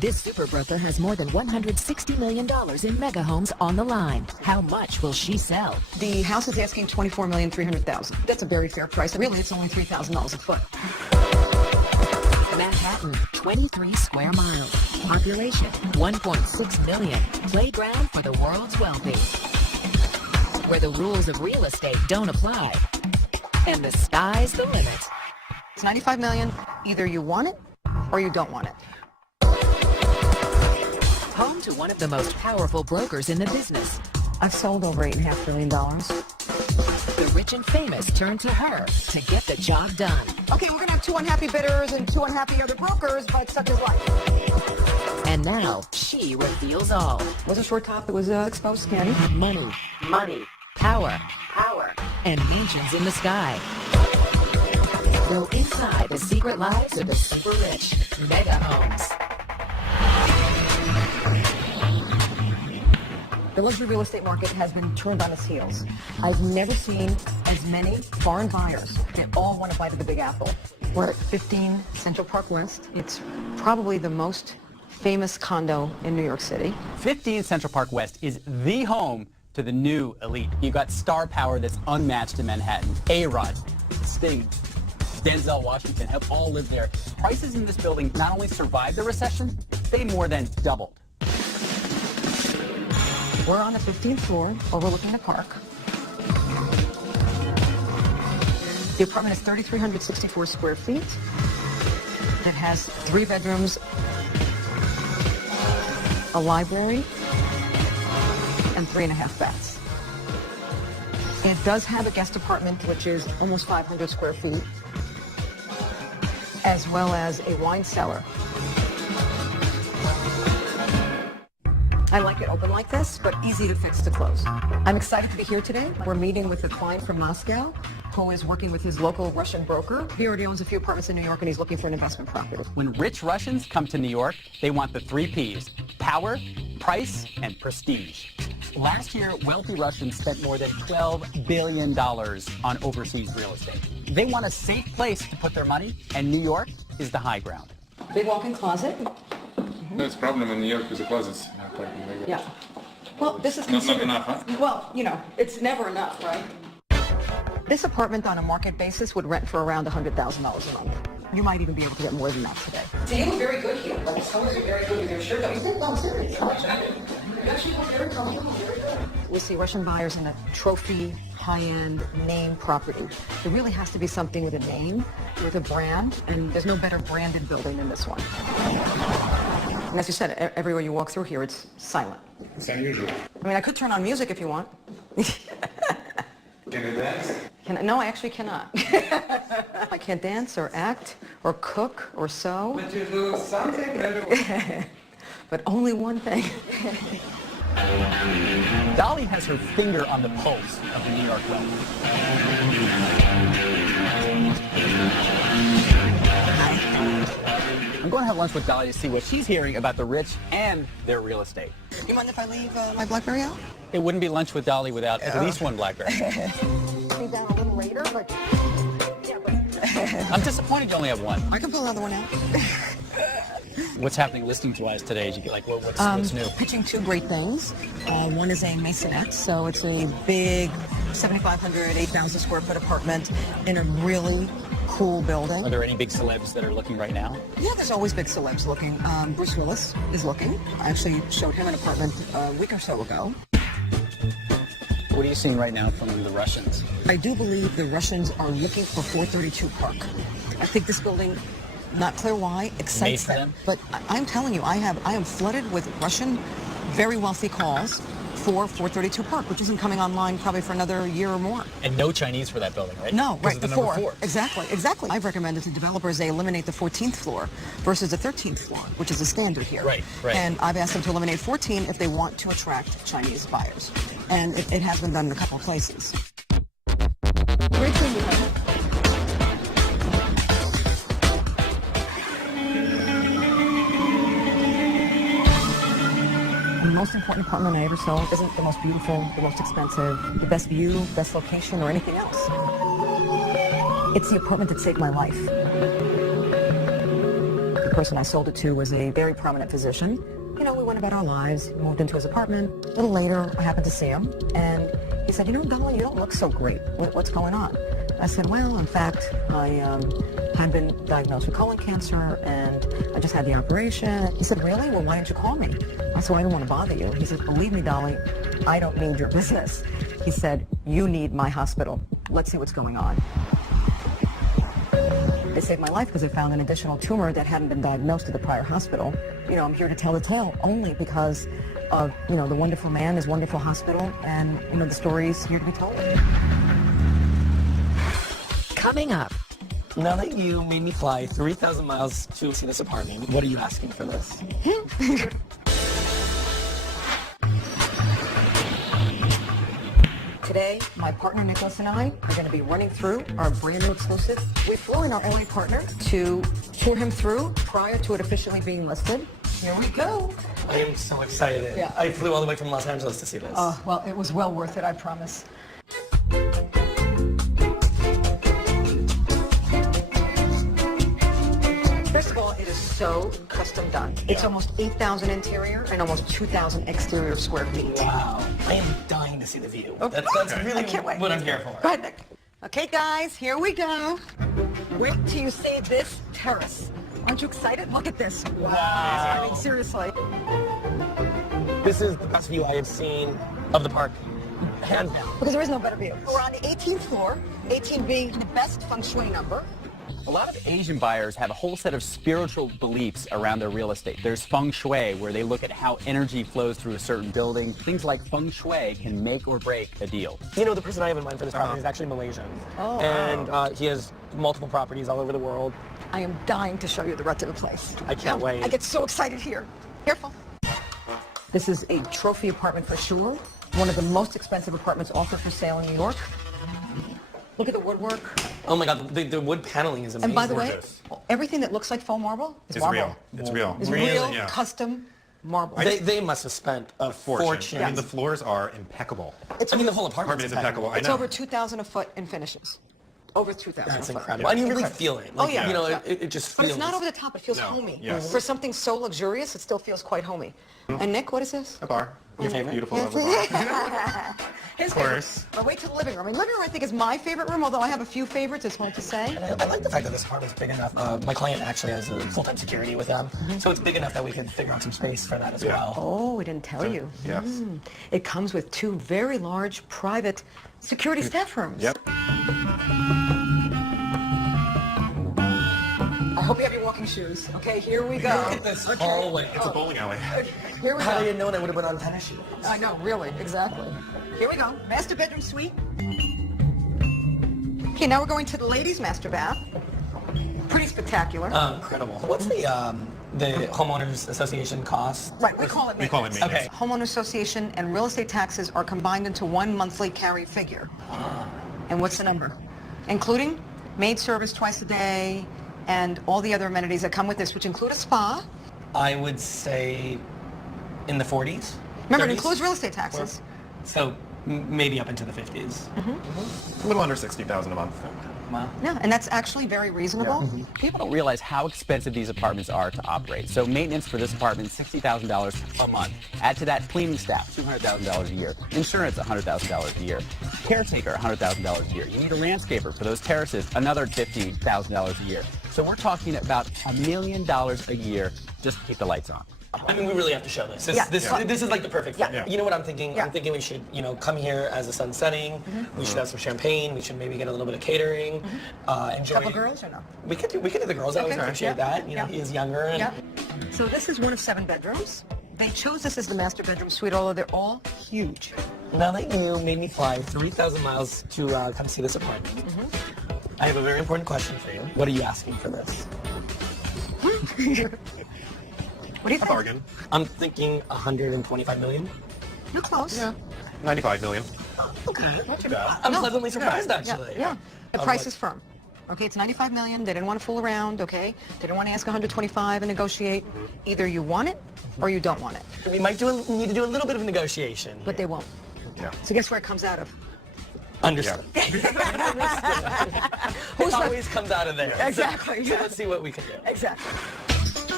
This super broker has more than $160 million in mega homes on the line. How much will she sell? The house is asking $24,300,000. That's a very fair price. Really, it's only $3,000 a foot. Manhattan, 23 square miles. Population, 1.6 million. Playground for the world's wealthy. Where the rules of real estate don't apply. And the sky's the limit. It's $95 million. Either you want it or you don't want it. Home to one of the most powerful brokers in the business. I've sold over $8.5 billion. The rich and famous turn to her to get the job done. Okay, we're going to have 2 unhappy bidders and 2 unhappy other brokers, but such is life. And now, she reveals all. It was a short top. It was exposed skin. Money, power, and mansions in the sky. Go inside the secret lives of the super rich. Mega Homes. The luxury real estate market has been turned on its heels. I've never seen as many foreign buyers that all want to buy to the Big Apple. We're at 15 Central Park West. It's probably the most famous condo in New York City. 15 Central Park West is the home to the new elite. You've got star power that's unmatched in Manhattan. A-Rod, Sting, Denzel Washington have all lived there. Prices in this building not only survived the recession, they more than doubled. We're on the 15th floor, overlooking the park. The apartment is 3,364 square feet. It has 3 bedrooms, a library, and 3.5 baths. It does have a guest apartment, which is almost 500 square feet, as well as a wine cellar. I like it open like this, but easy to fix to close. I'm excited to be here today. We're meeting with a client from Moscow who is working with his local Russian broker. He already owns a few apartments in New York and he's looking for an investment property. When rich Russians come to New York, they want the 3 Ps: power, price, and prestige. Last year, wealthy Russians spent more than $12 billion on overseas real estate. They want a safe place to put their money, and New York is the high ground. Big walk-in closet. That's the problem in New York with the closets. Yeah. Well, this is Not considered... enough, huh? Well, you know, it's never enough, right? This apartment on a market basis would rent for around $100,000 a month. You might even be able to get more than that today. So you look very good here. Like, the colors are very good with your shirt. You look serious. You actually look very comfortable, very good. We see Russian buyers in a trophy, high-end name property. There really has to be something with a name, with a brand, and there's no better branded building than this one. And as you said, everywhere you walk through here, it's silent. It's unusual. I mean, I could turn on music if you want. Can you dance? No, I actually cannot. I can't dance or act or cook or sew. But you do something very But only one thing. Dolly has her finger on the pulse of the New York wealth. I'm going to have lunch with Dolly to see what she's hearing about the rich and their real estate. You mind if I leave my BlackBerry out? It wouldn't be lunch with Dolly without at least one BlackBerry. Be down a little later, but... Yeah, but... I'm disappointed you only have one. I can pull another one out. What's happening listings-wise today? Did you get, like, what's new? Pitching 2 great things. One is a maisonette, so it's a big 7,500, 8,000 square foot apartment in a really cool building. Are there any big celebs that are looking right now? Yeah, there's always big celebs looking. Bruce Willis is looking. I actually showed him an apartment a week or so ago. What are you seeing right now from the Russians? I do believe the Russians are looking for 432 Park. I think this building, not clear why, excites them. But I'm telling you, I am flooded with Russian, very wealthy calls for 432 Park, which isn't coming online probably for another year or more. And no Chinese for that building, right? No, right, the the number 4. 4. Exactly. I've recommended to developers they eliminate the 14th floor versus the 13th floor, which is the standard here. Right. And I've asked them to eliminate 14 if they want to attract Chinese buyers. And it has been done in a couple of places. Great thing you have. The most important apartment I ever sold isn't the most beautiful, the most expensive, the best view, best location, or anything else. It's the apartment that saved my life. The person I sold it to was a very prominent physician. You know, we went about our lives, moved into his apartment. A little later, I happened to see him, and he said, you know, Dolly, you don't look so great. What's going on? I said, well, in fact, I had been diagnosed with colon cancer, and I just had the operation. He said, really? Well, why didn't you call me? I said, well, I didn't want to bother you. He said, believe me, Dolly, I don't need your business. He said, you need my hospital. Let's see what's going on. They saved my life because they found an additional tumor that hadn't been diagnosed at the prior hospital. You know, I'm here to tell the tale only because of, you know, the wonderful man, his wonderful hospital, and, you know, the story's here to be told. Coming up, Now that you made me fly 3,000 miles to see this apartment, what are you asking for this? Today, my partner Nicholas and I are going to be running through our brand new exclusive. We flew in our LA partner to tour him through prior to it officially being listed. Here we go. I am so excited. Yeah. I flew all the way from Los Angeles to see this. Well, it was well worth it, I promise. First of all, it is so custom done. It's almost 8,000 interior and almost 2,000 exterior square feet. Wow. I am dying to see the view. Okay. That's really I can't wait. what I'm here for. Go ahead, Nick. Okay, guys, here we go. Wait till you see this terrace. Aren't you excited? Look at this. Wow. I mean, seriously. This is the best view I have seen of the park, hands down. Because there is no better view. We're on the 18th floor, 18 being the best feng shui number. A lot of Asian buyers have a whole set of spiritual beliefs around their real estate. There's feng shui, where they look at how energy flows through a certain building. Things like feng shui can make or break a deal. You know, the person I have in mind for this property is actually Malaysian. Oh. And he has multiple properties all over the world. I am dying to show you the rest of the place. I can't wait. I get so excited here. Careful. This is a trophy apartment for sure. One of the most expensive apartments offered for sale in New York. Look at the woodwork. Oh my God, the wood paneling is amazing. And by the way, Gorgeous. everything that looks like faux marble is It's marble. real. It's real. It's Really? real, Yeah. custom marble. They must have spent a fortune. I mean, the floors are impeccable. I mean, the whole apartment Apartment is impeccable. I It's know. over 2,000 a foot in finishes. Over 2,000 That's a foot. incredible. And you really Incredible. feel it. Oh, yeah. You know, Yeah. it just But feels. it's not over the top. It feels No. homey. Yes. For something so luxurious, it still feels quite homey. And Nick, what is this? A bar. Your favorite? Beautiful level bar. His Of course. favorite. But wait till the living room. I mean, living room I think is my favorite room, although I have a few favorites, it's hard to say. I like the fact that this apartment's big enough. My client actually has a full-time security with them, so it's big enough that we can figure out some space for that as well. Oh, we didn't tell you. Yes. It comes with 2 very large private security staff rooms. Yep. I hope you have your walking shoes. Okay, here we go. Look at this hallway. It's a bowling alley. Here we Had I go. had known, I would have been on tennis shoes. I know, really, exactly. Here we go. Master bedroom suite. Okay, now we're going to the ladies' master bath. Pretty spectacular. Incredible. What's the homeowners association cost? Right, we call it We call it maintenance. maintenance. Okay. Homeowner association and real estate taxes are combined into one monthly carry figure. And what's the number? Including maid service twice a day and all the other amenities that come with this, which include a spa. I would say in the 40s. Remember, it 30s? includes real estate taxes. So maybe up into the 50s. A little under 60,000 a month. Wow. Yeah, and that's actually very reasonable. People don't realize how expensive these apartments are to operate. So maintenance for this apartment, $60,000 a month. Add to that cleaning staff, $200,000 a year. Insurance, $100,000 a year. Caretaker, $100,000 a year. You need a landscaper for those terraces, another $50,000 a year. So we're talking about $1 million a year just to keep the lights on. I mean, we really have to show this. Yeah. This is like the perfect fit. Yeah. You know what I'm thinking? Yeah. I'm thinking we should, come here as the sun's setting. We should have some champagne. We should maybe get a little bit of catering. Enjoy. Couple girls or no? We could do the girls. I always Okay. appreciate Yeah. that. Yeah. He is younger. And Yeah. So this is one of 7 bedrooms. They chose this as the master bedroom suite, although they're all huge. Now that you made me fly 3,000 miles to come see this apartment, I have a very important question for you. What are you asking for this? What do you think? Bargain. I'm thinking 125 million. You're close. 95 million. Okay. Not too bad. I'm pleasantly surprised, Yeah, actually. yeah. The I'm price like- is firm. Okay, it's 95 million. They didn't want to fool around, okay? They didn't want to ask 125 and negotiate. Either you want it or you don't want it, We might need to do a little bit of negotiation. but they won't. Yeah. So guess where it comes out of? Understood. It always comes out of there. Exactly, So yeah. let's see what we can do. Exactly.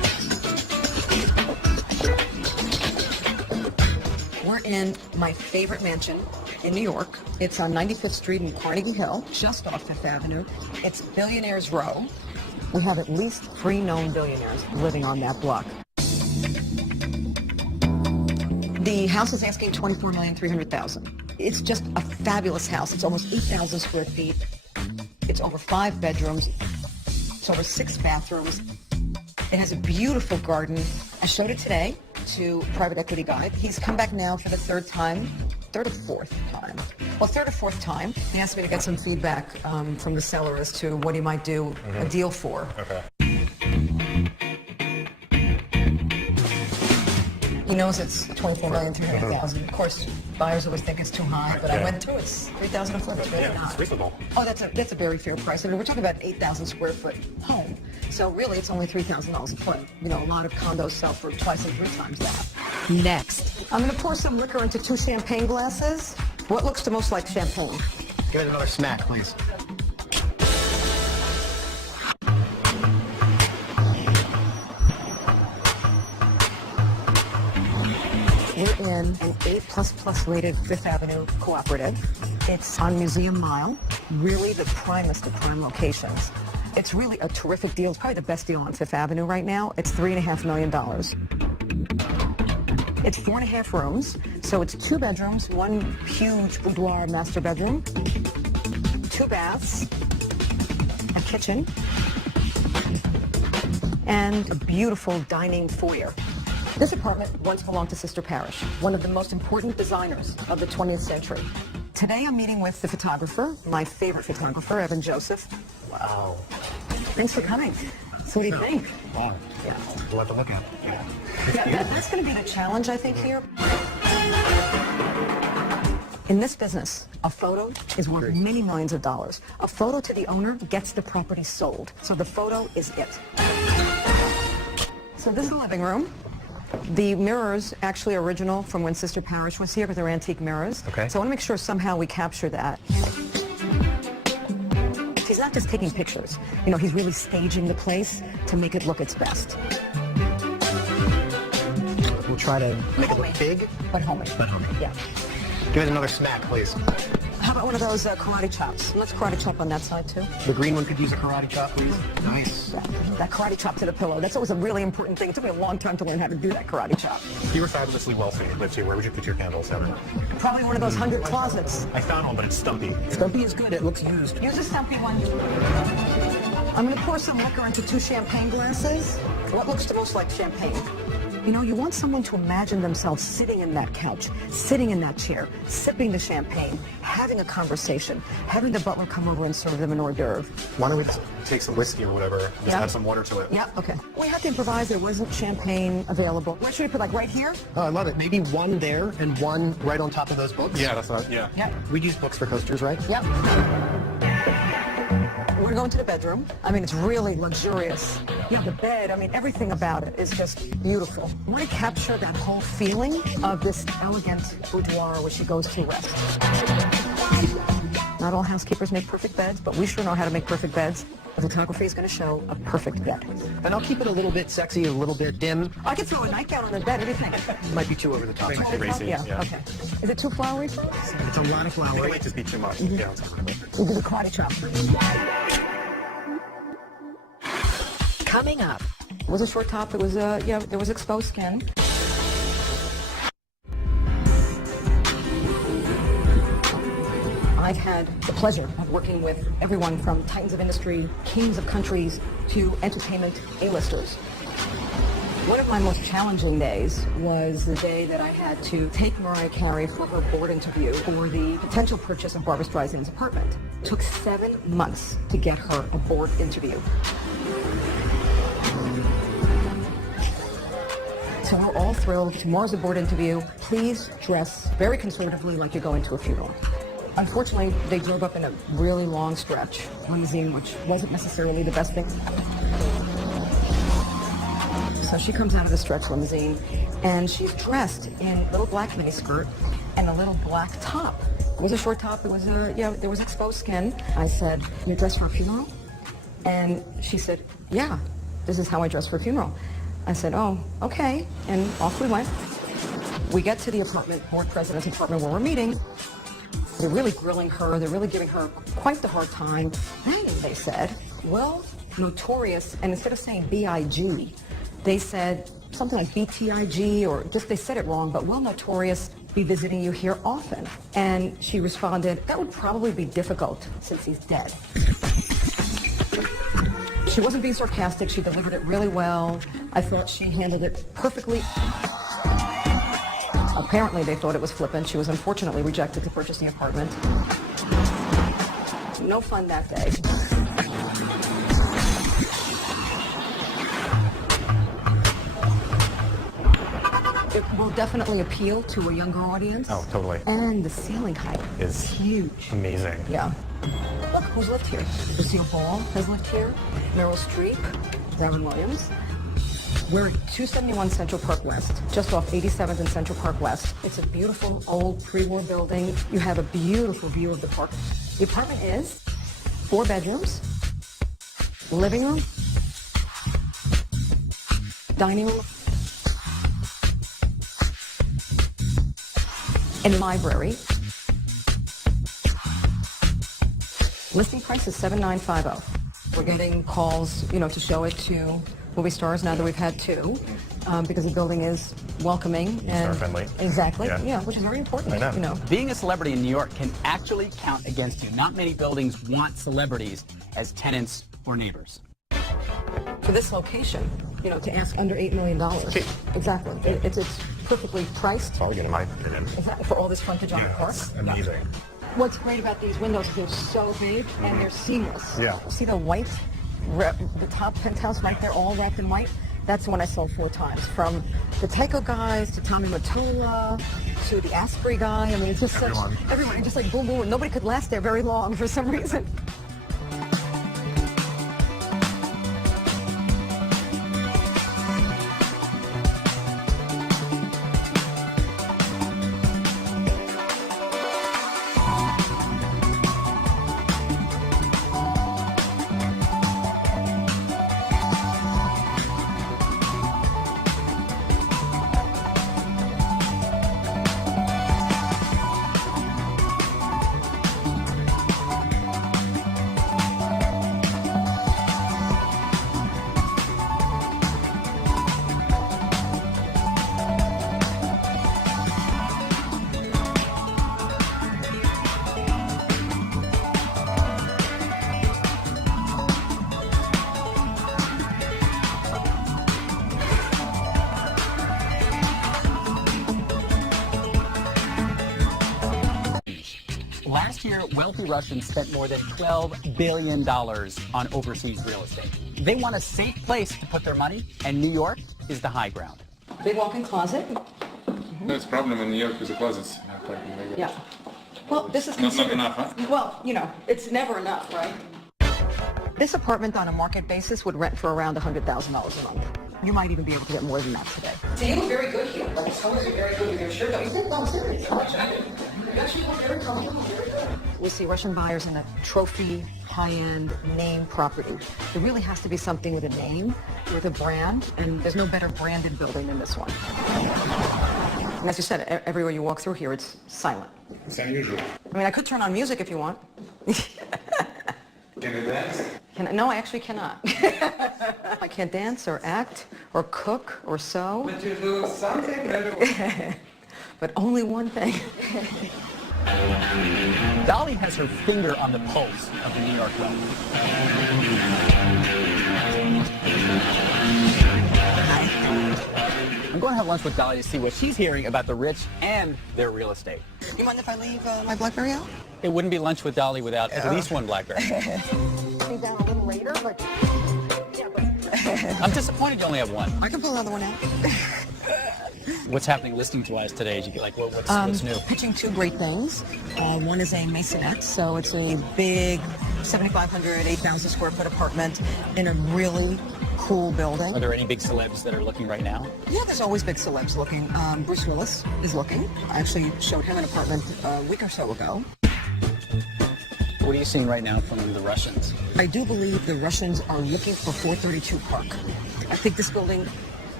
in my favorite mansion in New York. It's on 95th Street in Carnegie Hill, just off Fifth Avenue. It's Billionaires Row. We have at least 3 known billionaires living on that block. The house is asking $24,300,000. It's just a fabulous house. It's almost 8,000 square feet. It's over 5 bedrooms. It's over 6 bathrooms. It has a beautiful garden. I showed it today to a private equity guy. He's come back now for the third or fourth time. He asked me to get some feedback from the seller as to what he might do a deal for. Okay. He knows it's $24,300,000. Of course, buyers always think it's too high, but I went through it's $3,000 a foot. It's really Yeah, not. it's reasonable. Oh, that's a very fair price. I mean, we're talking about an 8,000 square foot home, so really it's only $3,000 a foot. You know, a lot of condos sell for twice and 3 times that. Next, I'm going to pour some liquor into 2 champagne glasses. What looks the most like champagne? Give it another smack, please. We're in an 8++ rated Fifth Avenue cooperative. It's on Museum Mile, really the primest of prime locations. It's really a terrific deal. It's probably the best deal on Fifth Avenue right now. It's $3.5 million. It's 4.5 rooms, so it's 2 bedrooms, 1 huge boudoir master bedroom, 2 baths, a kitchen, and a beautiful dining foyer. This apartment once belonged to Sister Parish, one of the most important designers of the 20th century. Today I'm meeting with the photographer, my favorite photographer, Evan Joseph. Wow. Thanks for coming. So what do you think? Wow. Yeah. We'll have to look at. Yeah, that's going to be the challenge, I think, here. In this business, a photo is worth many millions of dollars. A photo to the owner gets the property sold. So the photo is it. So this is the living room. The mirrors actually original from when Sister Parish was here, but they're antique mirrors. Okay. So I want to make sure somehow we capture that. He's not just taking pictures. You know, he's really staging the place to make it look its best. We'll try to make it look big. But homey. But homey. Yeah. Give it another smack, please. How about one of those karate chops? Let's karate chop on that side, too. The green one could use a karate chop, please. Nice. That karate chop to the pillow. That's always a really important thing. It took me a long time to learn how to do that karate chop. If you were fabulously wealthy and lived here, where would you put your candles, Evan? Probably one of those 100 closets. I found one, but it's stumpy. Stumpy is good. It looks used. Use a stumpy one. I'm going to pour some liquor into 2 champagne glasses. What looks the most like champagne? You know, you want someone to imagine themselves sitting in that couch, sitting in that chair, sipping the champagne, having a conversation, having the butler come over and serve them an hors d'oeuvre. Why don't we take some whiskey or whatever, just Yeah. add some water to it? Yeah, okay. We had to improvise. There wasn't champagne available. Where should we put, like, right here? Oh, I love it. Maybe one there and one right on top of those books. Yeah, that's not, yeah. Yeah. We'd use books for coasters, right? Yep. We're going to the bedroom. I mean, it's really luxurious. Yeah, the bed, I mean, everything about it is just beautiful. I want to capture that whole feeling of this elegant boudoir where she goes to rest. Not all housekeepers make perfect beds, but we sure know how to make perfect beds. The photography is going to show a perfect bed. And I'll keep it a little bit sexy, a little bit dim. I could throw a nightgown on the bed. What do you think? Might be too over the top. Too racy, Yeah, yeah. okay. Is it too flowery? It's a lot of It flour. might just be too much. Yeah, it's fine. We'll do the karate chop. coming up. It was a short top. It was, yeah, there was exposed skin. I've had the pleasure of working with everyone from titans of industry, kings of countries, to entertainment A-listers. One of my most challenging days was the day that I had to take Mariah Carey for her board interview for the potential purchase of Barbra Streisand's apartment. It took 7 months to get her a board interview. So we're all thrilled. Tomorrow's a board interview. Please dress very conservatively like you're going to a funeral. Unfortunately, they drove up in a really long stretch limousine, which wasn't necessarily the best thing. So she comes out of the stretch limousine, and she's dressed in a little black miniskirt and a little black top. It was a short top. It was, yeah, there was exposed skin. I said, "You're dressed for a funeral?" And she said, "Yeah, this is how I dress for a funeral." I said, "Oh, okay," and off we went. We get to the apartment, board president's apartment where we're meeting. They're really grilling her. They're really giving her quite the hard time. Then they said, well, Notorious, and instead of saying B-I-G, they said something like B-T-I-G, or just they said it wrong, but will Notorious be visiting you here often? And she responded, that would probably be difficult since he's dead. She wasn't being sarcastic. She delivered it really well. I thought she handled it perfectly. Apparently, they thought it was flippant. She was unfortunately rejected to purchase the apartment. No fun that day. It will definitely appeal to a younger audience. Oh, totally. And the ceiling height Is is huge. amazing. Yeah. Look, who's lived here? Lucille Ball has lived here. Meryl Streep, Robin Williams. We're at 271 Central Park West, just off 87th and Central Park West. It's a beautiful old pre-war building. You have a beautiful view of the park. The apartment is 4 bedrooms, living room, dining room, and library. Listing price is $7,950. We're getting calls, to show it to movie stars now that we've had 2, because the building is welcoming and Star-friendly. Exactly. Yeah. Yeah, which is very important. I know. Being a celebrity in New York can actually count against you. Not many buildings want celebrities as tenants or neighbors. For this location, to ask under $8 million. Exactly. It's perfectly priced Probably good in my opinion. for all this frontage on the park. It's amazing. What's great about these windows is they're so big and they're seamless. Yeah. See the white, the top penthouse right there, all wrapped in white? That's the one I sold 4 times. From the Tyco guys to Tommy Mottola to the Asprey guy. I mean, it's just everyone, just like boom, boom. Nobody could last there very long for some reason. Last year, wealthy Russians spent more than $12 billion on overseas real estate. They want a safe place to put their money, and New York is the high ground. Big walk-in closet. That's problem in New York with the closets. Yeah. Well, this is Not considered... enough, huh? Well, it's never enough, right? This apartment on a market basis would rent for around $100,000 a month. You might even be able to get more than that today. So you look very good here. Like, the colors are very good with your shirt. You think I'm serious? You actually look very comfortable, very good. We see Russian buyers in a trophy, high-end name property. There really has to be something with a name, with a brand, and there's no better branded building than this one. And as you said, everywhere you walk through here, it's silent. It's unusual. I mean, I could turn on music if you want. Can you dance? No, I actually cannot. I can't dance or act or cook or sew. But you do something. But only one thing. Dolly has her finger on the pulse of the New York wealth. I'm going to have lunch with Dolly to see what she's hearing about the rich and their real estate. You mind if I leave my BlackBerry out? It wouldn't be lunch with Dolly without at least one BlackBerry. Be down a little later, but... I'm disappointed you only have one. I can pull another one out. What's happening listing-wise today? Did you get what's new? Pitching 2 great things. One is a Masonette, so it's a big 7,500, 8,000 square foot apartment in a really cool building. Are there any big celebs that are looking right now? Yeah, there's always big celebs looking. Bruce Willis is looking. I actually showed him an apartment a week or so ago. What are you seeing right now from the Russians? I do believe the Russians are looking for 432 Park. I think this building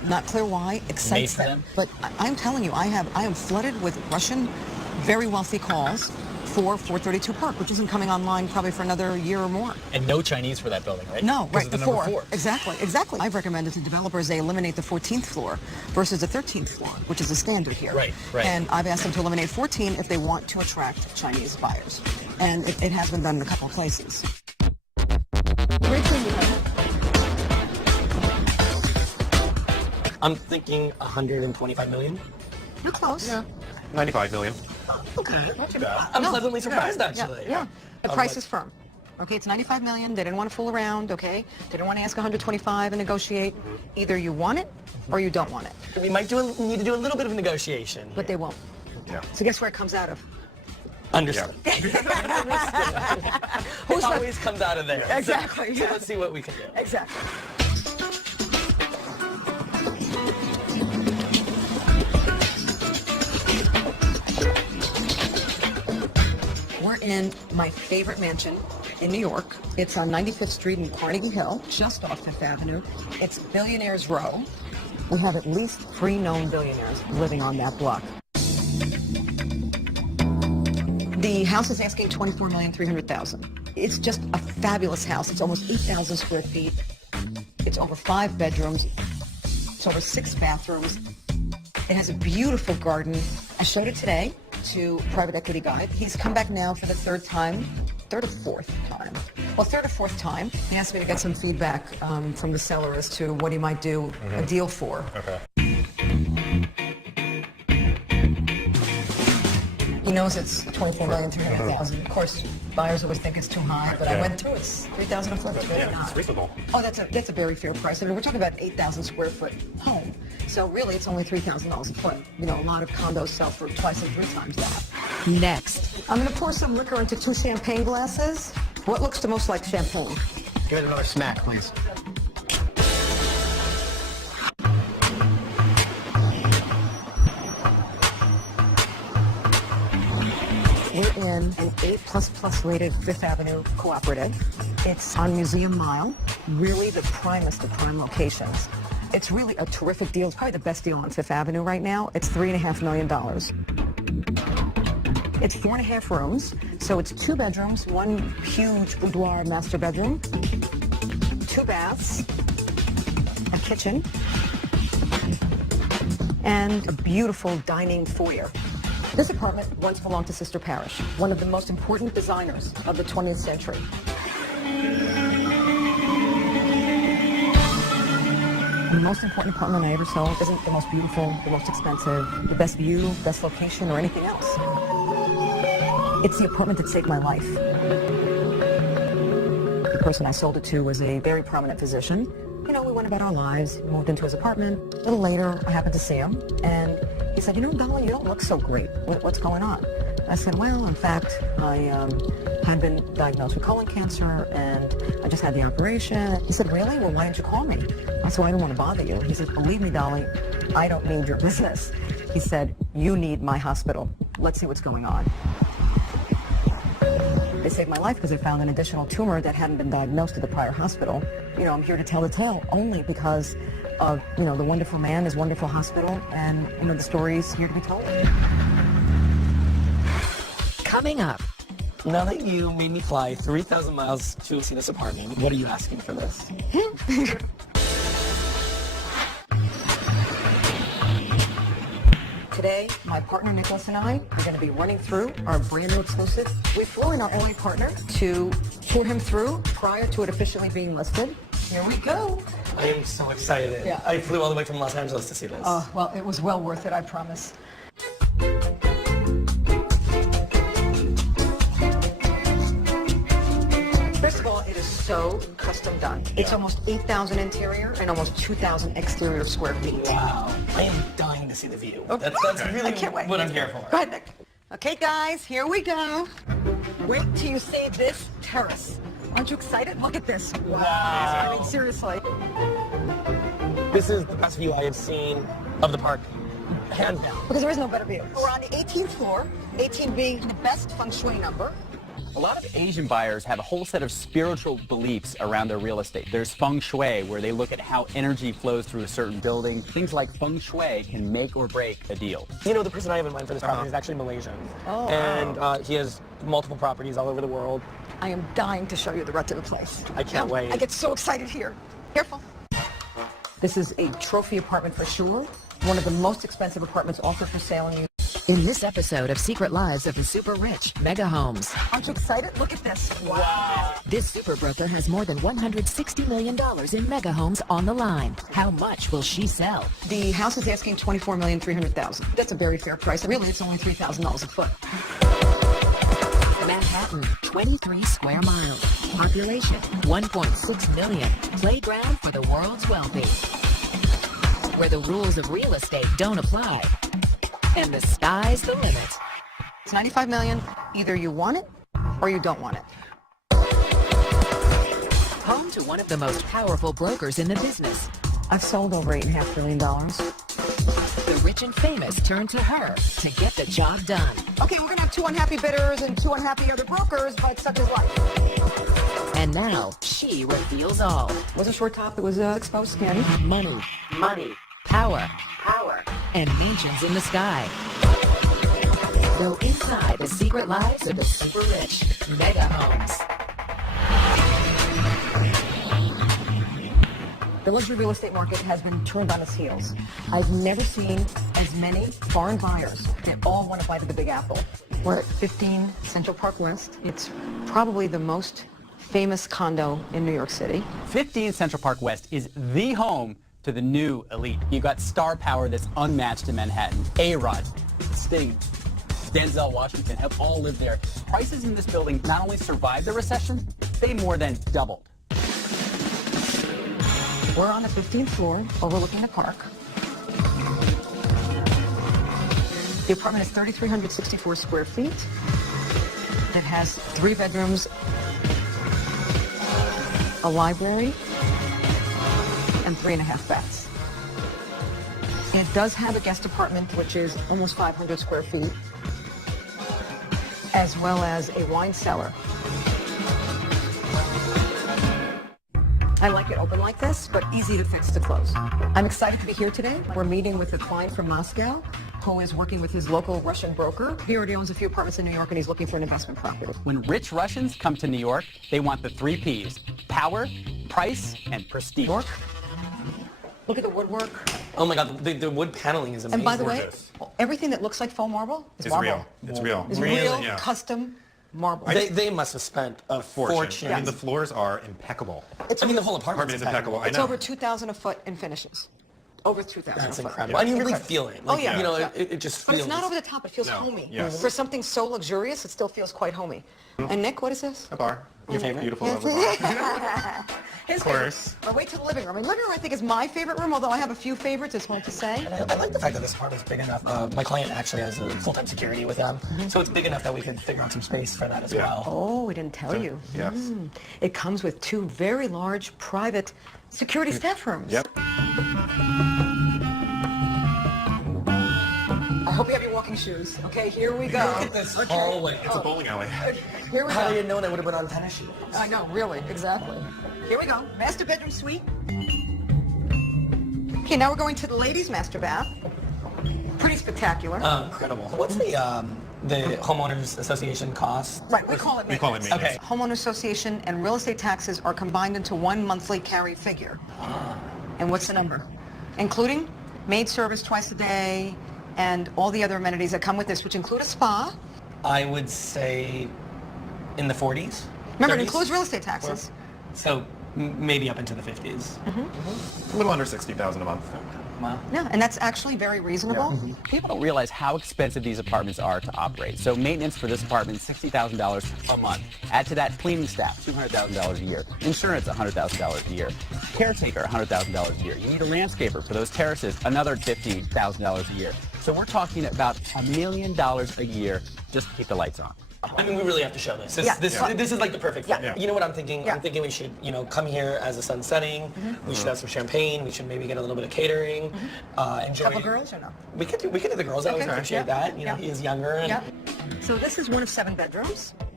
Not clear why. Excites Amazes them. them. But I'm telling you, I am flooded with Russian, very wealthy calls for 432 Park, which isn't coming online probably for another year or more. And no Chinese for that building, right? No, right, Because the of the number 4. 4. Exactly. I've recommended to developers they eliminate the 14th floor versus the 13th floor, which is the standard here. Right. And I've asked them to eliminate 14 if they want to attract Chinese buyers. And it has been done in a couple of places. I'm thinking 125 million. You're close. Yeah. 95 million. Okay. Not too bad. I'm pleasantly surprised, actually. Yeah. The price is firm. Okay, it's 95 million. They didn't want to fool around, okay? They didn't want to ask 125 and negotiate. Either you want it or you don't want it. We might need to do a little bit of negotiation. But they won't. Yeah. So guess where it comes out of? Understood. It always comes out of there. Exactly, So yeah. let's see what we can do. Exactly. We're in my favorite mansion in New York. It's on 95th Street in Carnegie Hill, just off Fifth Avenue. It's Billionaires Row. We have at least 3 known billionaires living on that block. The house is asking $24,300,000. It's just a fabulous house. It's almost 8,000 square feet. It's over 5 bedrooms. It's over 6 bathrooms. It has a beautiful garden. I showed it today to Private Equity Guide. He's come back now for the third or fourth time. He asked me to get some feedback from the seller as to what he might do a deal for. Okay. He knows it's $24,300,000. Of course, buyers always think it's too high, but I Yeah. went through it. It's $3,000 a foot. It's really Yeah, not. it's reasonable. Oh, that's a very fair price. I mean, we're talking about an 8,000 square foot home. So really, it's only $3,000 a foot. You know, a lot of condos sell for twice and 3 times that. Next, I'm going to pour some liquor into 2 champagne glasses. What looks the most like champagne? Give it another smack, please. We're in an 8++ rated Fifth Avenue cooperative. It's on Museum Mile, really the primest of prime locations. It's really a terrific deal. It's probably the best deal on Fifth Avenue right now. It's $3.5 million. It's 4.5 rooms, so it's 2 bedrooms, 1 huge boudoir master bedroom, 2 baths, a kitchen, and a beautiful dining foyer. This apartment once belonged to Sister Parish, one of the most important designers of the 20th century. The most important apartment I ever sold isn't the most beautiful, the most expensive, the best view, best location, or anything else. It's the apartment that saved my life. The person I sold it to was a very prominent physician. You know, we went about our lives, moved into his apartment. A little later, I happened to see him, and he said, "You know, Dolly, you don't look so great. What's going on?" I said, "Well, in fact, I had been diagnosed with colon cancer, and I just had the operation." He said, "Really? Well, why didn't you call me?" I said, "Well, I don't want to bother you." He said, "Believe me, Dolly, I don't need your business." He said, "You need my hospital. Let's see what's going on." They saved my life because they found an additional tumor that hadn't been diagnosed at the prior hospital. You know, I'm here to tell the tale only because of, you know, the wonderful man, his wonderful hospital, and, you know, the story's here to be told. coming up. Now that you made me fly 3,000 miles to see this apartment, what are you asking for this? Today, my partner Nicholas and I are going to be running through our brand new exclusive. We flew in our LA partner to tour him through prior to it officially being listed. Here we go. I am so excited. Yeah. I flew all the way from Los Angeles to see this. Well, it was well worth it, I promise. First of all, it is so custom done. It's almost 8,000 interior and almost 2,000 exterior square feet. Wow. I am dying to see the view. Oh, That's really I can't wait. what I'm here for. Go ahead, Nick. Okay, guys, here we go. Wait till you see this terrace. Aren't you excited? Look at this. Wow. I mean, seriously. This is the best view I have seen of the park, hands down. Because there is no better view. We're on the 18th floor, 18 being the best feng shui number. A lot of Asian buyers have a whole set of spiritual beliefs around their real estate. There's feng shui, where they look at how energy flows through a certain building. Things like feng shui can make or break a deal. You know, the person I have in mind for this property is actually Malaysian. Oh. And he has multiple properties all over the world. I am dying to show you the rest of the place. I can't wait. I get so excited here. Careful. This is a trophy apartment for sure. One of the most expensive apartments offered for sale in In this episode of Secret Lives of the Super Rich, Mega Homes. Aren't you excited? Look at this. Wow. This super broker has more than $160 million in Mega Homes on the line. How much will she sell? The house is asking $24,300,000. That's a very fair price. Really, it's only $3,000 a foot. Manhattan, 23 square miles. Population, 1.6 million. Playground for the world's wealthy. Where the rules of real estate don't apply. And the sky's the limit. It's $95 million. Either you want it or you don't want it. Home to one of the most powerful brokers in the business. I've sold over $8.5 billion. The rich and famous turn to her to get the job done. Okay, we're going to have 2 unhappy bidders and 2 unhappy other brokers, but such is life. And now, she reveals all. It was a short top. It was exposed skin. Money, power, and mansions in the sky. Go inside the secret lives of the super rich. Mega Homes. The luxury real estate market has been turned on its heels. I've never seen as many foreign buyers that all want to buy to the Big Apple. We're at 15 Central Park West. It's probably the most famous condo in New York City. 15 Central Park West is the home to the new elite. You got star power that's unmatched in Manhattan. A-Rod, Sting, Denzel Washington have all lived there. Prices in this building not only survived the recession, they more than doubled. We're on the 15th floor, overlooking the park. The apartment is 3,364 square feet. It has 3 bedrooms, a library, and 3.5 baths. And it does have a guest apartment, which is almost 500 square feet, as well as a wine cellar. I like it open like this, but easy to fix to close. I'm excited to be here today. We're meeting with a client from Moscow who is working with his local Russian broker. He already owns a few apartments in New York and he's looking for an investment property. When rich Russians come to New York, they want the 3 Ps: power, price, and prestige. York. Look at the woodwork. Oh my God, the wood paneling is amazing. And by the way, Gorgeous. everything that looks like faux marble is It's marble. real. It's real. It's Really? real, Yeah. custom marble. They must have spent a fortune. I mean, the floors are impeccable. I mean, the whole apartment Apartment is impeccable. I It's know. over 2,000 a foot in finishes. Over 2,000 That's a foot. incredible. And you really feel it. Like, Oh, yeah. You know, Yeah. it just But feels. it's not over the top. It feels No. homey. Yes. For something so luxurious, it still feels quite homey. And Nick, what is this? A bar. Your favorite? Beautiful lovely bar. His Of course. favorite. I'll wait till the living room. And living room, I think, is my favorite room, although I have a few favorites, it's hard to say. I like the fact that this apartment's big enough. My client actually has a full-time security with them, so it's big enough that we could figure out some space for that as Yeah. well. Oh, we didn't tell you. Yes. It comes with 2 very large private security staff rooms. Yep. I hope you have your walking shoes. Okay, here we go. Look at this hallway. It's a bowling alley. Here we How go. did you know I would have been on tennis shoes? I know, really, exactly. Here we go. Master bedroom suite. Okay, now we're going to the ladies' master bath. Pretty spectacular. Incredible. What's the homeowners association cost? Right, we call it We call it maintenance. Okay. maintenance. Homeowner association and real estate taxes are combined into one monthly carry figure. And what's the number? Including maid service twice a day and all the other amenities that come with this, which include a spa. I would say in the 40s. Remember, it 30s? includes real estate taxes. So maybe up into the 50s. A little under 60,000 a month. Wow. Yeah, and that's actually very reasonable. People don't realize how expensive these apartments are to operate. So maintenance for this apartment, $60,000 a month. Add to that cleaning staff, $200,000 a year. Insurance, $100,000 a year. Caretaker, $100,000 a year. You need a landscaper for those terraces, another $50,000 a year. So we're talking about $1 million a year just to keep the lights on. I mean, we really have to show this. This, Yeah. this, Yeah. this is like the perfect thing. Yeah. You know what I'm thinking? Yeah. I'm thinking we should, come here as the sun's setting. We should have some champagne. We should maybe get a little bit of catering. Enjoy. Couple girls or no? We could do the girls. I always Okay. appreciate Yeah. that. Yeah. He is younger. And Yeah. So this is one of 7 bedrooms.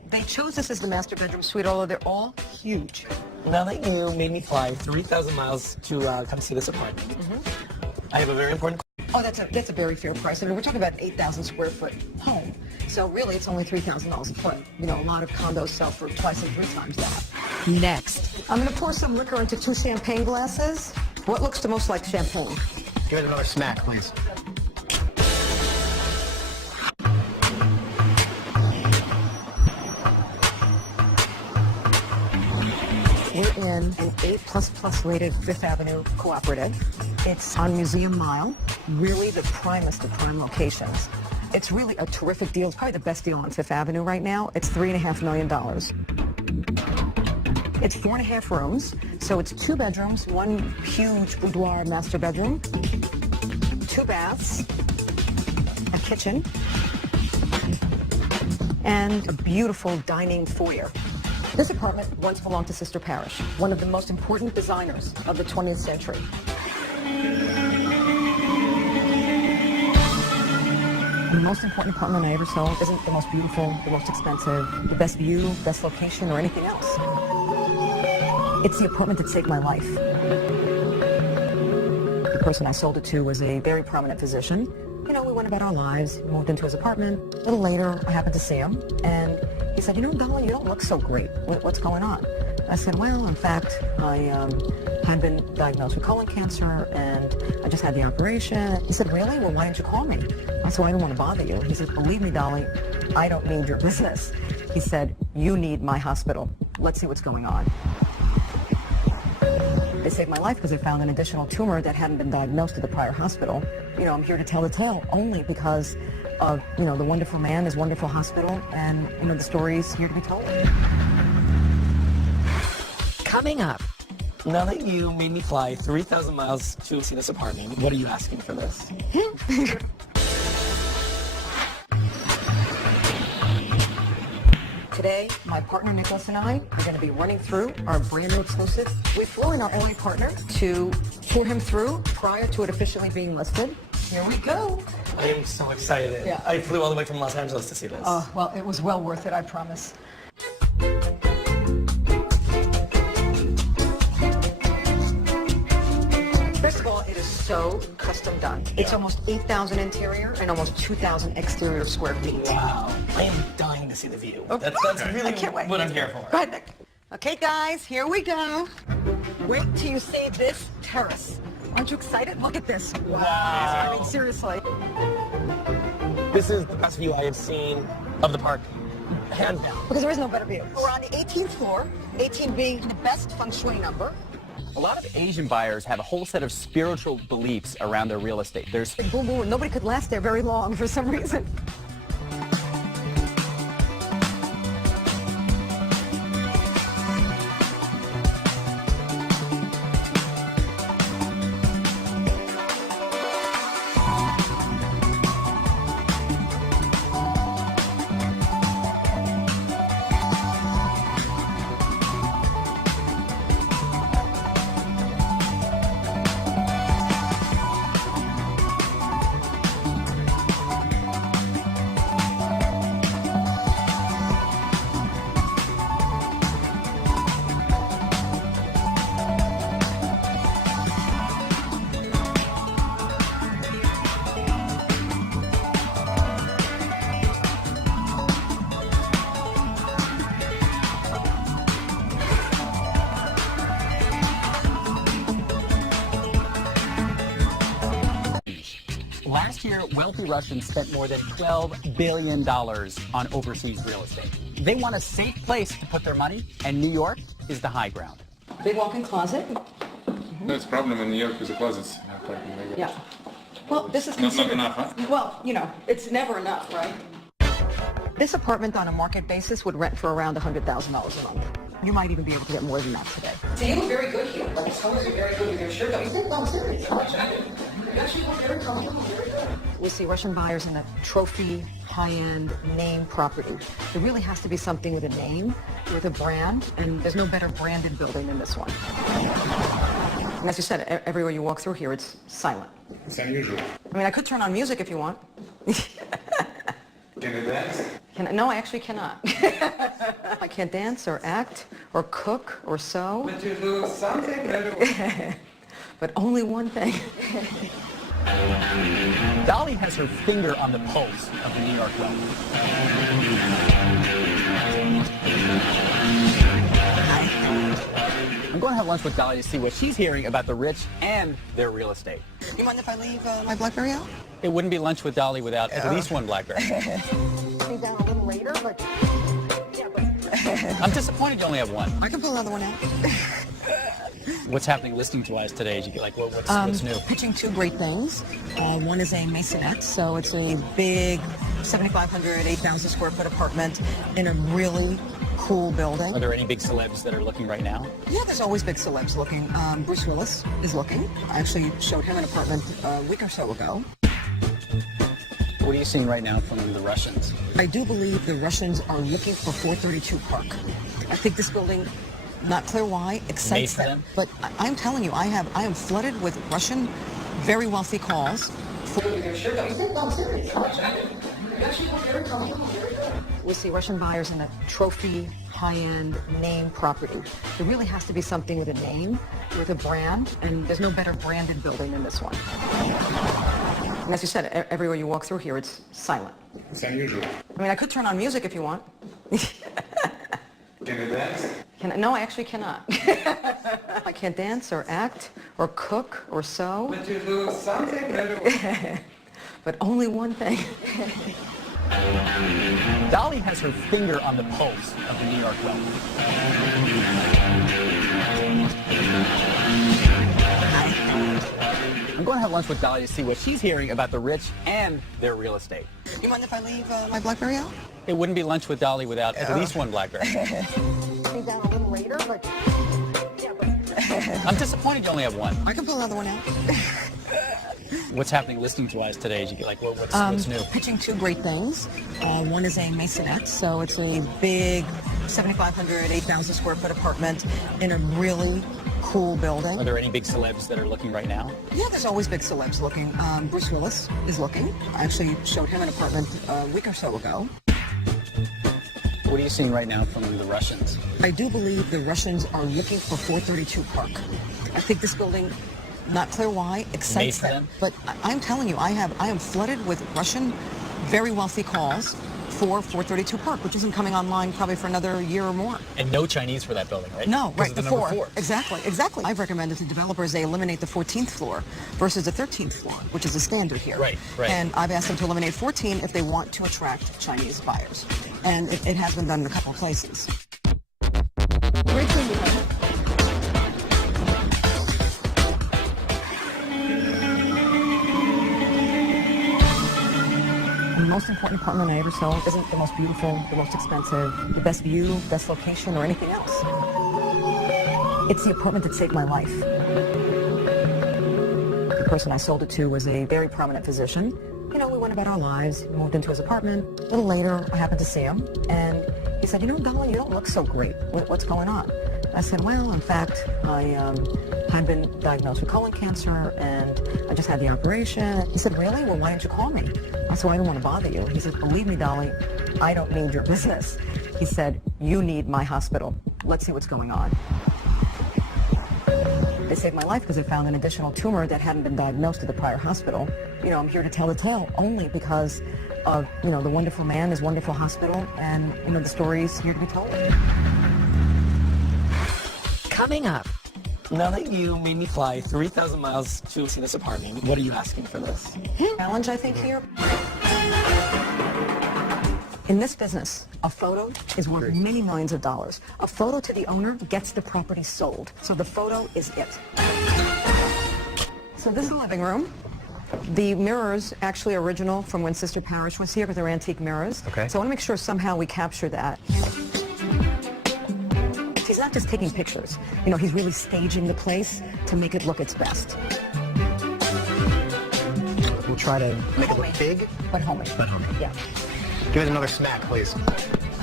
They chose this as the master bedroom suite, although they're all huge. Now that you made me fly 3,000 miles to come see this apartment, I have a very important Oh, that's a very fair price. I mean, we're talking about an 8,000 square foot home. So really, it's only $3,000 a foot. You know, a lot of condos sell for twice and 3 times that. Next, I'm going to pour some liquor into 2 champagne glasses. What looks the most like champagne? Give it another smack, please. We're in an 8++ rated Fifth Avenue cooperative. It's on Museum Mile, really the primest of prime locations. It's really a terrific deal. It's probably the best deal on Fifth Avenue right now. It's $3.5 million. It's 4.5 rooms, so it's 2 bedrooms, 1 huge boudoir master bedroom, 2 baths, a kitchen, and a beautiful dining foyer. This apartment once belonged to Sister Parish, one of the most important designers of the 20th century. The most important apartment I ever sold isn't the most beautiful, the most expensive, the best view, best location, or anything else. It's the apartment that saved my life. The person I sold it to was a very prominent physician. You know, we went about our lives, moved into his apartment. A little later, I happened to see him, and he said, you know, Dolly, you don't look so great. What's going on? I said, well, in fact, I had been diagnosed with colon cancer, and I just had the operation. He said, really? Well, why didn't you call me? I said, well, I don't want to bother you. He said, believe me, Dolly, I don't need your business. He said, you need my hospital. Let's see what's going on. They saved my life because they found an additional tumor that hadn't been diagnosed at the prior hospital. You know, I'm here to tell the tale only because of, you know, the wonderful man, his wonderful hospital, and, you know, the story's here to be told. coming up. Now that you made me fly 3,000 miles to see this apartment, what are you asking for this? Today, my partner Nicholas and I are going to be running through our brand new exclusive. We flew in our LA partner to tour him through prior to it officially being listed. Here we go. I am so excited. Yeah. I flew all the way from Los Angeles to see this. Well, it was well worth it, I promise. First of all, it is so custom done. It's almost 8,000 interior and almost 2,000 exterior square feet. Wow. I am dying to see the view. That's really I can't wait. what I'm here for. Go ahead, Nick. Okay, guys, here we go. Wait till you see this terrace. Aren't you excited? Look at this. Wow. I mean, seriously. This is the best view I have seen of the park, hands down. Because there is no better view. We're on the 18th floor, 18 being the best feng shui number. A lot of Asian buyers have a whole set of spiritual beliefs around their real estate. There's Boom, boom, and nobody could last there very long for some reason. Last year, wealthy Russians spent more than $12 billion on overseas real estate. They want a safe place to put their money, and New York is the high ground. Big walk-in closet. That's the problem in New York with the closets. Yeah. Well, this is Not considered... enough, huh? Well, you know, it's never enough, right? This apartment on a market basis would rent for around $100,000 a month. You might even be able to get more than that today. So you look very good here. Like, the colors are very good with your shirt. Don't you think? No, seriously. You actually look very comfortable, very good. We see Russian buyers in a trophy, high-end name property. There really has to be something with a name, with a brand, and there's no better branded building than this one. And as you said, everywhere you walk through here, it's silent. It's unusual. I mean, I could turn on music if you want. Can you dance? No, I actually cannot. I can't dance or act or cook or sew. But you do something little. But only one thing. Dolly has her finger on the pulse of the New York wealthy. I'm going to have lunch with Dolly to see what she's hearing about the rich and their real estate. You mind if I leave my BlackBerry out? It wouldn't be lunch with Dolly without at least one BlackBerry. Be down a little later, but I'm disappointed you only have one. I can pull another one out. What's happening listing-wise today? Did you get like what's new? Pitching two great things. One is a maisonette, so it's a big 7,500, 8,000 square foot apartment in a really cool building. Are there any big celebs that are looking right now? Yeah, there's always big celebs looking. Bruce Willis is looking. I actually showed him an apartment a week or so ago. What are you seeing right now from the Russians? I do believe the Russians are looking for 432 Park. I think this building, not clear why, excites them. But I'm telling you, I am flooded with Russian, very wealthy calls. We see Russian buyers in a trophy, high-end name property. There really has to be something with a name, with a brand, and there's no better branded building than this one. And as you said, everywhere you walk through here, it's silent. It's unusual. I mean, I could turn on music if you want. Can you dance? No, I actually cannot. I can't dance or act or cook or sew. But you do something little. But only one thing. Dolly has her finger on the pulse of the New York wealthy. I'm going to have lunch with Dolly to see what she's hearing about the rich and their real estate. You mind if I leave my BlackBerry out? It wouldn't be lunch with Dolly without at least one BlackBerry. Be down a little later, but I'm disappointed you only have one. I can pull another one out. What's happening listing-wise today? Did you get like what's new? Pitching two great things. One is a maisonette, so it's a big 7,500, 8,000 square foot apartment in a really cool building. Are there any big celebs that are looking right now? Yeah, there's always big celebs looking. Bruce Willis is looking. I actually showed him an apartment a week or so ago. What are you seeing right now from the Russians? I do believe the Russians are looking for 432 Park. I think this building, not clear why, excites them. But I'm telling you, I am flooded with Russian, very wealthy calls for 432 Park, which isn't coming online probably for another year or more. And no Chinese for that building, right? No, right, the the number 4. Exactly. I've recommended to developers they eliminate the 14th floor versus the 13th floor, which is the standard here. Right. And I've asked them to eliminate 14 if they want to attract Chinese buyers. And it has been done in a couple of places. Great thing, The most important apartment I ever sold isn't the most beautiful, the most expensive, the best view, best location, or anything else. It's the apartment that saved my life. The person I sold it to was a very prominent physician. You know, we went about our lives, moved into his apartment. A little later, I happened to see him, and he said, you know, Dolly, you don't look so great. What's going on? I said, well, in fact, I had been diagnosed with colon cancer, and I just had the operation. He said, really? Well, why didn't you call me? I said, well, I don't want to bother you. He said, believe me, Dolly, I don't need your business. He said, you need my hospital. Let's see what's going on. They saved my life because they found an additional tumor that hadn't been diagnosed at the prior hospital. You know, I'm here to tell the tale only because of, you know, the wonderful man, his wonderful hospital, and, you know, the story's here to be told. Coming up, Now that you made me fly 3,000 miles to see this apartment, what are you asking for this? Challenge, I think, here. In this business, a photo is worth many millions of dollars. A photo to the owner gets the property sold. So the photo is it. So this is the living room. The mirrors actually original from when Sister Parish was here, but they're antique mirrors. Okay. So I want to make sure somehow we capture that. He's not just taking pictures. You know, he's really staging the place to make it look its best. We'll try to make it look big, But homemade. but homemade. Yeah. Give it another smack, please.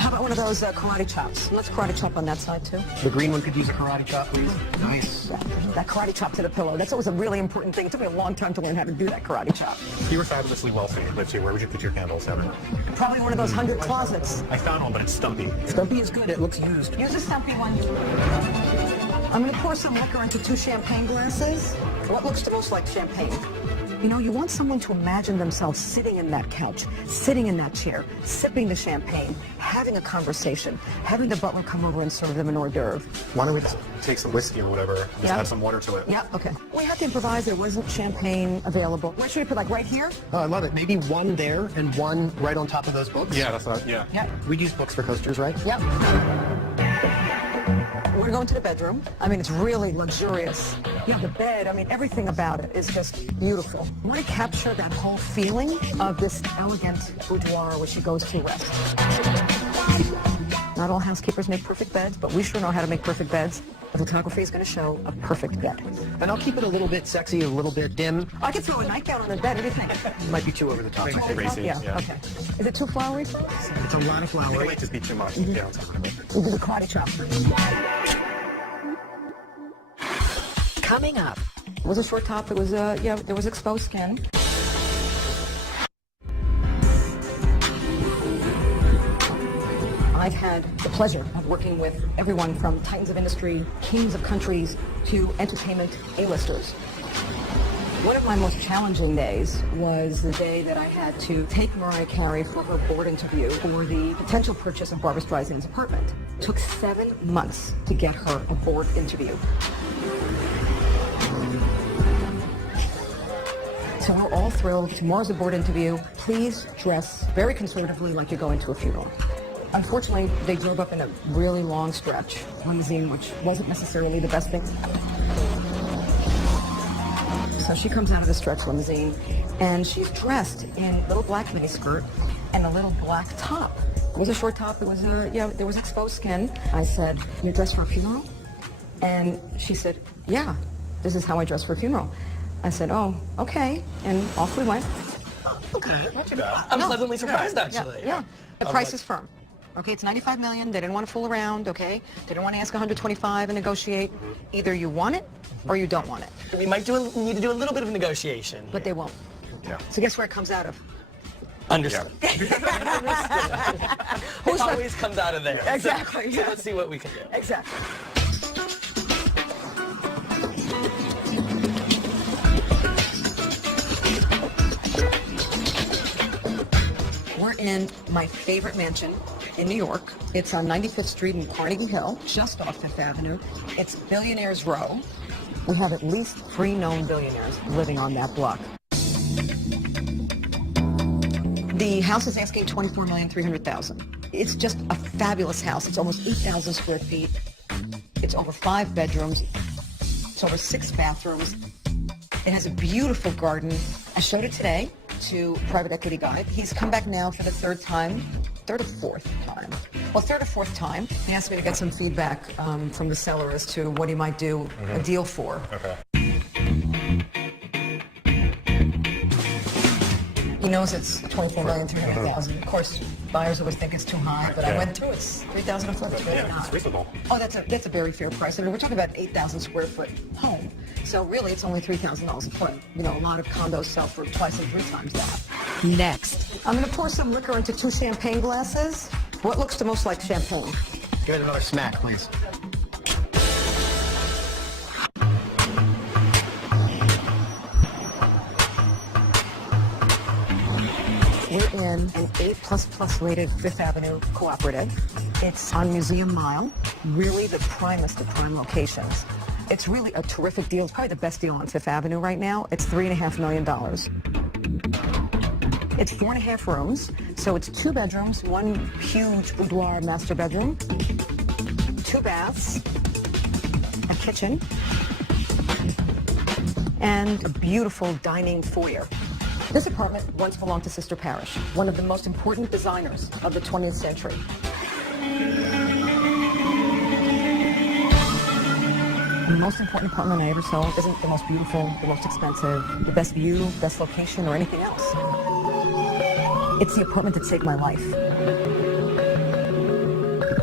How about one of those karate chops? Let's karate chop on that side too. The green one could use a karate chop, please. Nice. That karate chop to the pillow. That's always a really important thing. It took me a long time to learn how to do that karate chop. If you were fabulously wealthy and lived here, where would you put your candles, Heather? Probably one of those 100 closets. I found one, but it's stumpy. Stumpy is good. It looks used. Use a stumpy one. I'm going to pour some liquor into 2 champagne glasses. What looks the most like champagne? You know, you want someone to imagine themselves sitting in that couch, sitting in that chair, sipping the champagne, having a conversation, having the butler come over and serve them an hors d'oeuvre. Why don't we just take some whiskey or whatever and just add some water to it? Yeah, okay. We had to improvise. There wasn't champagne available. Where should we put, like right here? Oh, I love it. Maybe one there and one right on top of those books. Yeah, that's not, yeah. Yeah. We'd use books for coasters, right? Yep. We're going to the bedroom. I mean, it's really luxurious. You have the bed. I mean, everything about it is just beautiful. I want to capture that whole feeling of this elegant boudoir where she goes to rest. Not all housekeepers make perfect beds, but we sure know how to make perfect beds. The photography is going to show a perfect bed. And I'll keep it a little bit sexy, a little bit dim. I could throw a nightgown on the bed. What do you think? It might be too over the top. Crazy, Yeah, yeah. okay. Is it too flowery? It's a lot of It flour. might just be too much. Yeah, it's okay. We'll do the karate chop. Coming up, It was a short top. It was, yeah, there was exposed skin. I've had the pleasure of working with everyone from titans of industry, kings of countries, to entertainment A-listers. One of my most challenging days was the day that I had to take Mariah Carey for her board interview for the potential purchase of Barbra Streisand's apartment. It took 7 months to get her a board interview. So we're all thrilled. Tomorrow's a board interview. Please dress very conservatively like you're going to a funeral. Unfortunately, they drove up in a really long stretch limousine, which wasn't necessarily the best thing. So she comes out of the stretch limousine, and she's dressed in a little black miniskirt and a little black top. It was a short top. It was, yeah, there was exposed skin. I said, "You're dressed for a funeral?" And she said, "Yeah, this is how I dress for a funeral." I said, "Oh, okay," and off we went. Okay. I'm pleasantly surprised, actually. Yeah. The price is firm. Okay, it's $95 million. They didn't want to fool around, okay? They didn't want to ask $125 and negotiate. Either you want it or you don't want it. We might need to do a little bit of negotiation. But they won't. Yeah. So guess where it comes out of? Understood. Who's It always comes out of there. Exactly, So yeah. let's see what we can do. Exactly. We're in my favorite mansion in New York. It's on 95th Street in Carnegie Hill, just off Fifth Avenue. It's Billionaires Row. We have at least 3 known billionaires living on that block. The house is asking $24,300,000. It's just a fabulous house. It's almost 8,000 square feet. It's over 5 bedrooms. It's over 6 bathrooms. It has a beautiful garden. I showed it today to Private Equity Guy. He's come back now for the 3rd or 4th time. Well, 3rd or 4th time. He asked me to get some feedback from the seller as to what he might do a deal for. Okay. He knows it's $24,300,000. Of course, buyers always think it's too high, but I went through it. It's $3,000 a foot. It's really Yeah, not. it's reasonable. Oh, that's a very fair price. I mean, we're talking about an 8,000 square foot home. So really, it's only $3,000 a foot. You know, a lot of condos sell for twice and 3 times that. next. I'm going to pour some liquor into 2 champagne glasses. What looks the most like champagne? Give it another smack, please. We're in an A++ rated Fifth Avenue cooperative. It's on Museum Mile, really the primest of prime locations. It's really a terrific deal. It's probably the best deal on Fifth Avenue right now. It's $3.5 million. It's 4.5 rooms, so it's 2 bedrooms, 1 huge boudoir master bedroom, 2 baths, a kitchen, and a beautiful dining foyer. This apartment once belonged to Sister Parish, one of the most important designers of the 20th century. The most important apartment I ever sold isn't the most beautiful, the most expensive, the best view, best location, or anything else. It's the apartment that saved my life.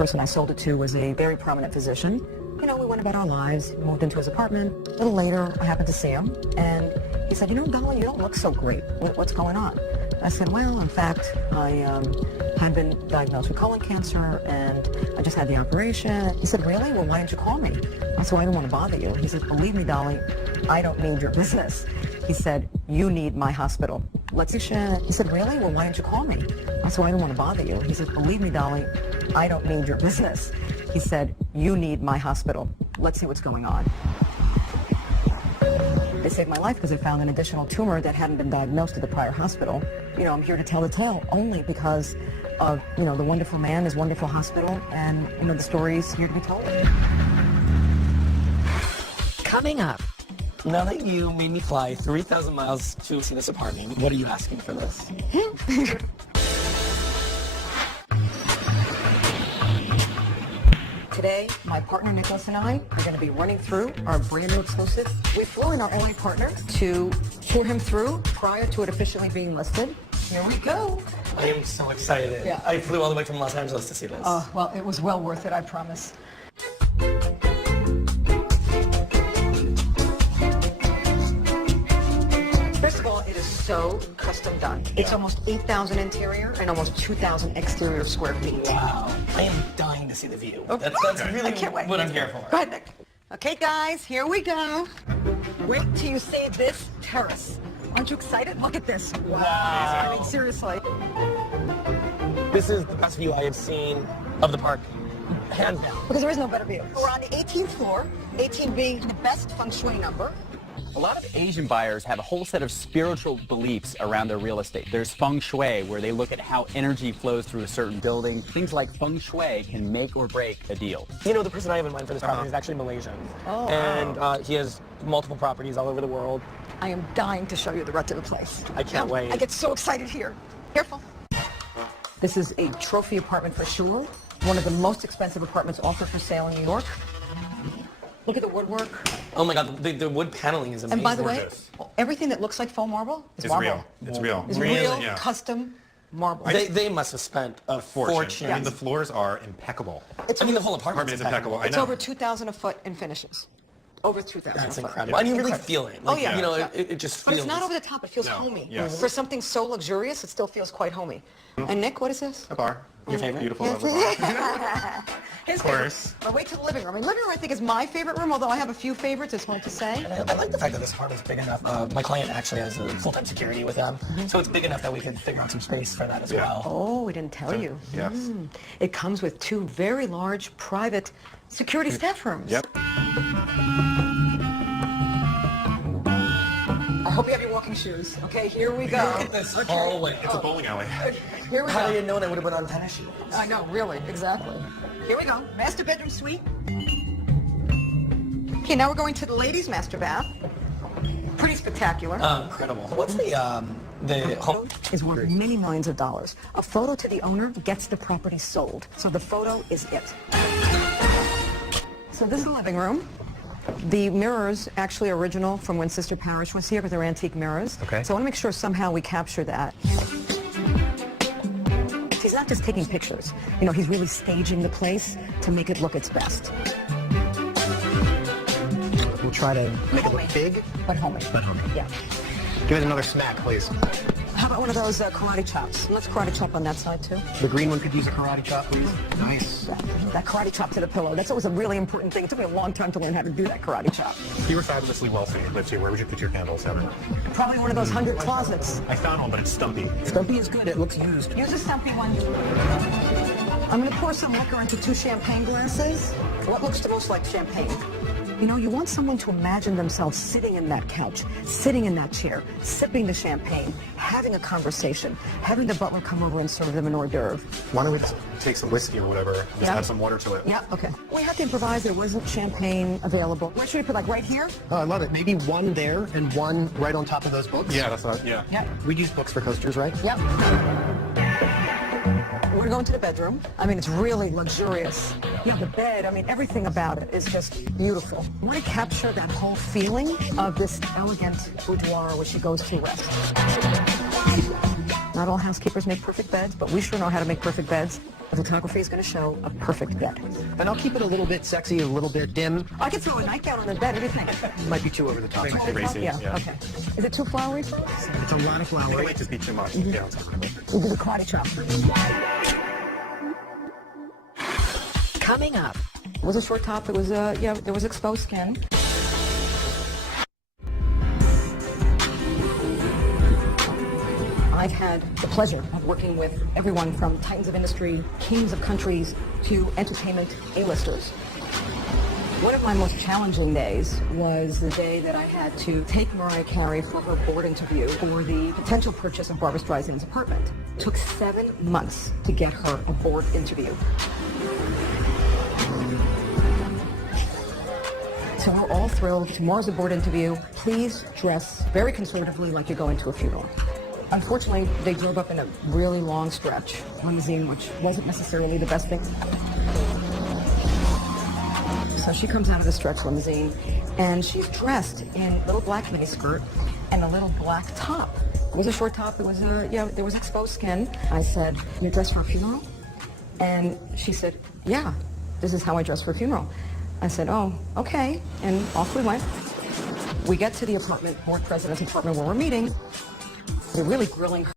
person I sold it to was a very prominent physician. You know, we went about our lives, moved into his apartment. A little later, I happened to see him, and he said, you know, Dolly, you don't look so great. What's going on? I said, well, in fact, I had been diagnosed with colon cancer, and I just had the operation. He said, really? Well, why didn't you call me? I said, well, I don't want to bother you. He said, believe me, Dolly, I don't need your business. He said, you need my hospital. Let's share. He said, really? Well, why didn't you call me? I said, well, I don't want to bother you. He said, believe me, Dolly, I don't need your business. He said, you need my hospital. Let's see what's going on. They saved my life because they found an additional tumor that hadn't been diagnosed at the prior hospital. You know, I'm here to tell the tale only because of, you know, the wonderful man, his wonderful hospital, and, you know, the story's here to be told. Coming up, Now that you made me fly 3,000 miles to see this apartment, what are you asking for this? Today, my partner Nicholas and I are going to be running through our brand new exclusive. We flew in our LA partner to tour him through prior to it officially being listed. Here we go. I am so excited. Yeah. I flew all the way from Los Angeles to see this. Well, it was well worth it, I promise. First of all, it is so custom done. It's almost 8,000 interior and almost 2,000 exterior square feet. Wow. I am dying to see the view. That's really I can't wait. what I'm here for. Go ahead, Nick. Okay, guys, here we go. Wait till you see this terrace. Aren't you excited? Look at this. Wow. I mean, seriously. This is the best view I have seen of the park, hands down. Because there is no better view. We're on the 18th floor, 18 being the best feng shui number. A lot of Asian buyers have a whole set of spiritual beliefs around their real estate. There's feng shui, where they look at how energy flows through a certain building. Things like feng shui can make or break a deal. You know, the person I have in mind for this property is actually Malaysian. Oh. And he has multiple properties all over the world. I am dying to show you the rest of the place. I can't wait. I get so excited here. Careful. This is a trophy apartment for sure. One of the most expensive apartments offered for sale in New York. Look at the woodwork. Oh my God, the wood paneling is amazing. And by the way, Gorgeous. everything that looks like faux marble is It's marble. real. It's real. It's Really? real, Yeah. custom marble. They must have spent a fortune. I mean, the floors are impeccable. I mean, the whole apartment Apartment is impeccable. I It's know. over 2,000 a foot in finishes. Over 2,000 That's a foot. incredible. And you really feel it. Like, Oh, yeah. You know, Yeah. it just But feels. it's not over the top. It feels No. homey. Yes. For something so luxurious, it still feels quite homey. And Nick, what is this? A bar. Your favorite? Beautiful little bar. His Of course. favorite. But wait till the living room. I mean, living room I think is my favorite room, although I have a few favorites, it's hard to say. I like the fact that this apartment's big enough. My client actually has a full-time security with them, so it's big enough that we can figure out some space for that as well. Oh, we didn't tell you. Yes. It comes with 2 very large private security staff rooms. Yep. I hope you have your walking shoes. Okay, here we go. Look at this hallway. It's a bowling alley. Here we How go. did you know I would have been on tennis shoes? I know, really, exactly. Here we go. Master bedroom suite. Okay, now we're going to the ladies' master bath. Pretty spectacular. Incredible. What's the home? Is worth many millions of dollars. A photo to the owner gets the property sold. So the photo is it. So this is the living room. The mirrors actually original from when Sister Parish was here, but they're antique mirrors. Okay. So I want to make sure somehow we capture that. He's not just taking pictures. You know, he's really staging the place to make it look its best. We'll try to make it look big. But homey. But homey. Yeah. Give it another smack, please. How about one of those karate chops? Let's karate chop on that side, too. The green one could use a karate chop, please. Nice. That karate chop to the pillow. That's always a really important thing. It took me a long time to learn how to do that karate chop. If you were fabulously wealthy and lived here, where would you put your candles, Heather? Probably one of those 100 closets. I found one, but it's stumpy. Stumpy is good. It looks used. Use a stumpy one. I'm going to pour some liquor into 2 champagne glasses. What looks the most like champagne? You know, you want someone to imagine themselves sitting in that couch, sitting in that chair, sipping the champagne, having a conversation, having the butler come over and serve them an hors d'oeuvre. Why don't we just take some whiskey or whatever, and just Yeah. add some water to it? Yeah, okay. We had to improvise. There wasn't champagne available. Where should we put, like right here? Oh, I love it. Maybe one there and one right on top of those books. Yeah, that's not, yeah. Yeah. We'd use books for coasters, right? Yep. We're going to the bedroom. I mean, it's really luxurious. You have the bed. I mean, everything about it is just beautiful. I want to capture that whole feeling of this elegant boudoir where she goes to rest. Not all housekeepers make perfect beds, but we sure know how to make perfect beds. The photography is going to show a perfect bed. And I'll keep it a little bit sexy, a little bit dim. I could throw a nightgown on the bed. What do you think? Might be too over the top. Crazy, Yeah, yeah. okay. Is it too flowery? It's a lot of It flour. might just be too much. Mm-hmm. Yeah, on top of it. We'll do the karate chop. Coming up, It was a short top. It was, there was exposed skin. I've had the pleasure of working with everyone from titans of industry, kings of countries, to entertainment A-listers. One of my most challenging days was the day that I had to take Mariah Carey for her board interview for the potential purchase of Barbra Streisand's apartment. It took 7 months to get her a board interview. So we're all thrilled. Tomorrow's a board interview. Please dress very conservatively like you're going to a funeral. Unfortunately, they drove up in a really long stretch limousine, which wasn't necessarily the best thing. So she comes out of the stretch limousine, and she's dressed in a little black miniskirt and a little black top. It was a short top. It was, there was exposed skin. I said, "You're dressed for a funeral?" And she said, "Yeah, this is how I dress for a funeral." I said, "Oh, okay," and off we went. We get to the apartment, board president's apartment where we're meeting. They're really grilling her.